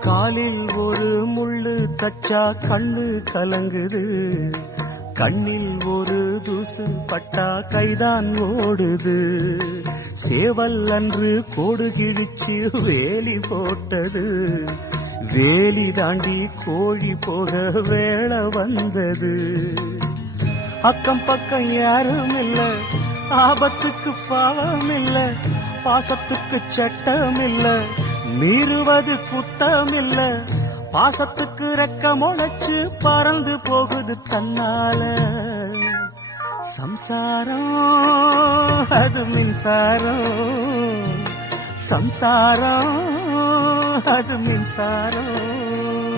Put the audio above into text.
காலில் ஒரு முள்ளு தச்சா கண்ணு கலங்குது. கண்ணில் ஒரு தூசு பட்டா கைதான் ஓடுது. சேவல் அன்று கோடு கிழிச்சு வேலி போட்டது. வேலி தாண்டி கோழி போக வேலை வந்தது. அக்கம் பக்கம் யாரும் இல்ல ஆபத்துக்கு பாவம் இல்ல பாசத்துக்கு சட்டம் இல்லை மீறுவது குத்தமில்ல. பாசத்துக்கு ரெக்க முளைச்சு பறந்து போகுது தன்னால. சம்சாரம் அது மின்சாரம். சம்சாரம் அது மின்சாரம்.